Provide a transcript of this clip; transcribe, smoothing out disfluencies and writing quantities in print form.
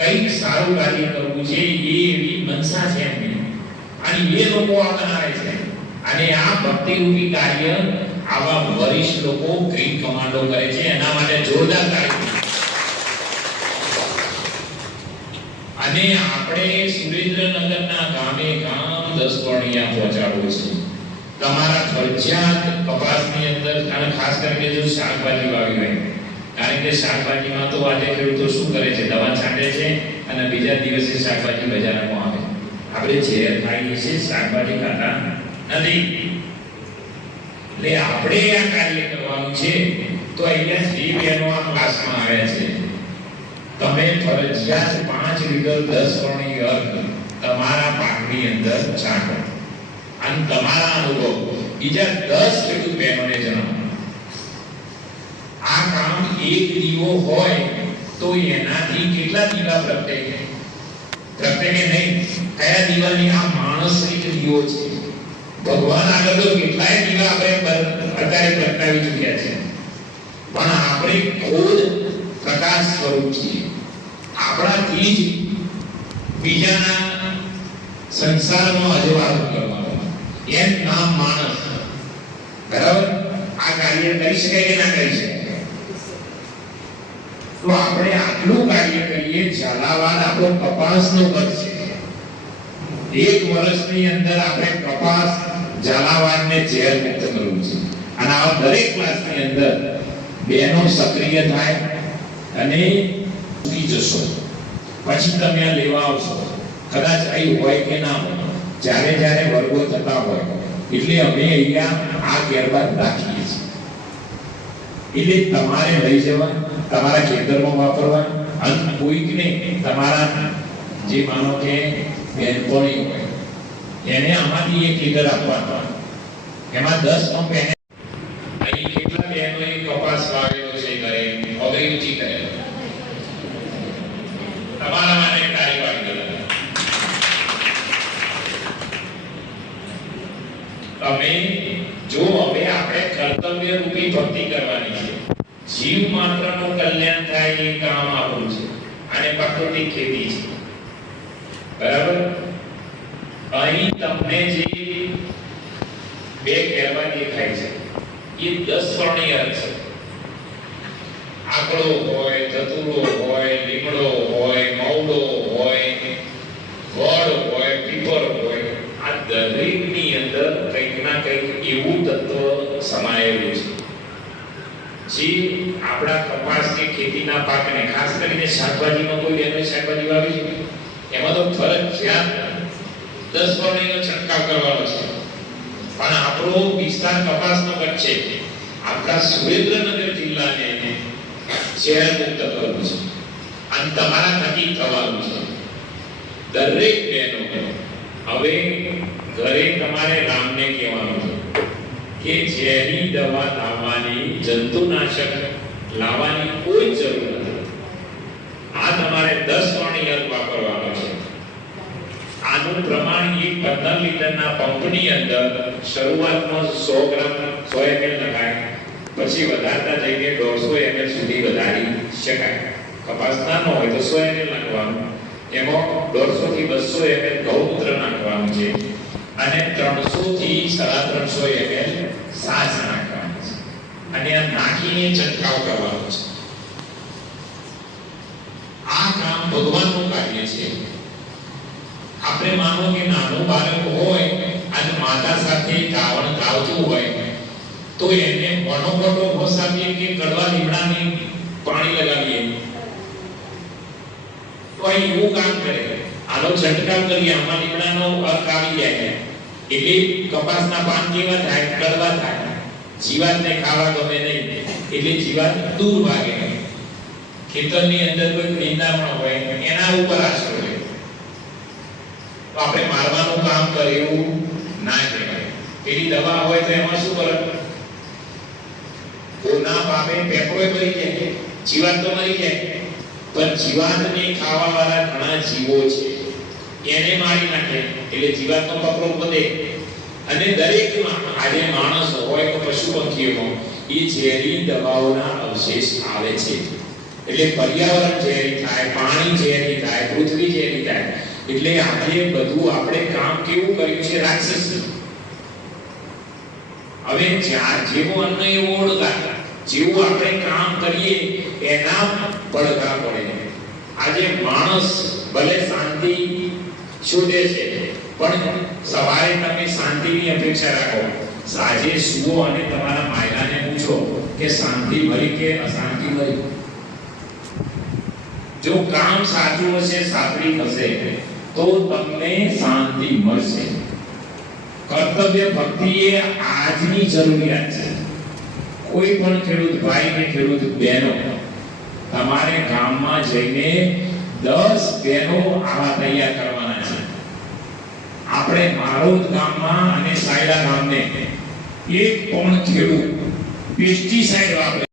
કંઈક સારું કાર્ય કરવું છે એવી મનસા છે એમની, અને એ લોકો આ બનાવે છે. અને આ ભક્તિરૂપી કાર્ય આવા વરિષ્ઠ લોકો ગ્રીન કમાન્ડો કરે છે. એના માટે જોરદાર તાળી. અને આપણે સુરેન્દ્રનગરના ગામે ગામ 10 પરણિયા પહોંચાડવું છે. તમારા ફરજિયાત કપાસની અંદર, અને ખાસ કરીને જો શાકભાજી વાવી હોય, કારણ કે શાકભાજીમાં તો આજે ખેડૂતો શું કરે છે, દવા છાંટે છે અને બીજા દિવસે શાકભાજી બજારમાં આવે. આપણે ઝેર ખાઈએ છીએ, શાકભાજી ખાતા નથી. એટલે આપણે આ કાર્ય કરવાનું છે. તો અહીંયા જે બહેનો આ ક્લાસમાં આવ્યા છે, તમે ફરજિયાત 5 લીટર 10 પરણી અર્ક તમારા પાકની અંદર છાંટો અને તમારા અનુભવ બીજા 10 ખેડૂત બહેનોને જણાવો. આ કામ એક દીવો હોય તો એનાથી કેટલા દીવા પ્રગટે કે નહીં? કયા દીવાની? આ માણસ એક દીવો છે. ભગવાન આગળ તો કેટલાય દીવા આપણે અત્યારે પ્રગટાવી ચૂક્યા છે, પણ આપણે ખુદ પ્રકાશ સ્વરૂપ છીએ. આપણાથી જ બીજાના સંસારનો અજવાળો કરવાનો, એમ નામ માણસ. બરાબર? આ કાર્ય કરી શકાય કે ના કરી શકાય? તો આપણે આટલું કાર્ય કરીએ. ઝાલાવાડ આપણો કપાસનો કચ્છ છે. 1 વર્ષની અંદર આપણે કપાસ ઝાલાવાડને ઝેર મુક્ત કરવું છે. અને આ દરેક ક્લાસની અંદર બહેનો સક્રિય થાય અને જશો. પછી તમે આ લેવા આવશો, કદાચ અહીં હોય કે ના હોય, જ્યારે જ્યારે વર્ગો થતા હોય. એટલે અમે અહીંયા આ ગેરબાદ રાખીએ છીએ. એટલે તમારે લઈ જવા, તમારા ખેતરમાં વાપરવા, અને કોઈકને તમારા જે માનો કે બેનપણી હોય એને આમાંથી 1 લીટર આપવાનું. એમાં 10 પંપ એને. અહીં કેટલા બહેનોએ કપાસ વાવેલો છે ઘરે, ઓગળી ઊંચી કરેલો? તમારા માટે તાળી પાડી દો. તમે જો હવે આપણે કર્તવ્ય રૂપી ભક્તિ કરવાની છે. જીવ માત્રનું કલ્યાણ થાય એ કામ આપણું છે. અને પ્રાકૃતિક ખેતી છે. બરાબર? અહીં તમને જે 2 કહેવા દેખાય છે એ 10 પરણી અર્ક છે. આકડો હોય, ધતુરો હોય, લીમડો હોય, મવડો હોય, વડ હોય, પીપર હોય, આ દરેકની અંદર કંઈક ના કંઈક એવું તત્વ સમાયેલું છે જે આપણા કપાસની ખેતીના પાકને, ખાસ કરીને શાકભાજીમાં કોઈ બહેનોએ શાકભાજી વાવી છે, એમાં તો ફરજિયાત 10 પરણીનો છંટકાવ કરવાનો છે. પણ આપણો વિસ્તાર કપાસનો કચ્છ છે. આપણા સુરેન્દ્રનગર જિલ્લાને ઝેર મુક્ત કરવું છે અને તમારા થકી થવાનું છે. દરેક બહેનો હવે ઘરે તમારે રામને કહેવાનું છે કે ઝેરી દવા લાવવાની, જંતુનાશક લાવવાની કોઈ જરૂર નથી. આ તમારે 10 પરણી અર્ક વાપરવાનો છે. આનું પ્રમાણ 15 લીટરના પંપની અંદર શરૂઆતમાં 100 ગ્રામ 100 ml લગાય, પછી વધારતા જઈને 150 ml સુધી વધારી શકાય. કપાસ નાનો હોય તો 100 ml નાખવાનું, એમાં 150 થી 200 ml ગૌમૂત્ર નાખવાનું છે અને 300 થી 350 ml સાજ નાખવાનું છે. અને આ નાખીને છંટકાવ કરવાનો છે. આ કામ ભગવાનનું કાર્ય છે. આપણે માનો કે નાનું બાળક હોય અને માતા સાથે ગાવણ ગાવતું હોય તો એને મોનોકોટો ઘોસાવીએ કે કડવા લીમડાની પાણી લગાવીએ તો એવું કામ કરે. આનો છંટકાવ કરીએ, આમાં લીમડાનો અર્ક આવી જાય એટલે કપાસના પાન કેવા થાય? કડવા થાય. જીવાતને ખાવા ગમે નહીં એટલે જીવાત દૂર ભાગે. ખેતરની અંદર કોઈ નિંદામણ હોય એના ઉપર આશરો લે. તો આપણે મારવાનું કામ કર્યું ના કહેવાય. પેલી દવા હોય તો એમાં શું કરે? કોના પાપે પેપરોય મરી જાય, જીવાત તો મરી જાય, પણ જીવાતને ખાવા વાળા ઘણા જીવો છે એને મારી નાખે એટલે જીવાતનો પકડો વધે. અને દરેકમાં આજે માણસ હોય કે પશુ પંખીઓમાં એ ઝેરી દવાઓના અવશેષ આવે છે. એટલે પર્યાવરણ ઝેરી થાય, પાણી ઝેરી થાય, પૃથ્વી ઝેરી થાય. એટલે આજે બધું આપણે કામ કેવું કર્યું છે રાક્ષસ. હવે જેવો અન્ન એવો ઓળખા, જેવું આપણે કામ કરીએ એના પડઘા પડે. આજે માણસ ભલે શાંતિ શોધે છે, પણ સવારે તમે શાંતિની અપેક્ષા રાખો, સાંજે સુવો અને તમારા માયલાને પૂછો કે શાંતિ મળી કે અશાંતિ મળી. જો કામ સાચું હશે, સાત્વિક હશે, તો તમને શાંતિ મળશે. કર્તવ્ય ભક્તિ એ આજની જરૂરિયાત છે. કોઈ પણ ખેડૂત ભાઈ કે ખેડૂત બહેનો, તમારે ગામમાં જઈને 10 બહેનો આવા તૈયાર કરવાના છે. આપણે મારોદ ગામમાં અને સાયલા ગામને એક પણ ખેડૂત પેસ્ટિસાઇડ વાપરે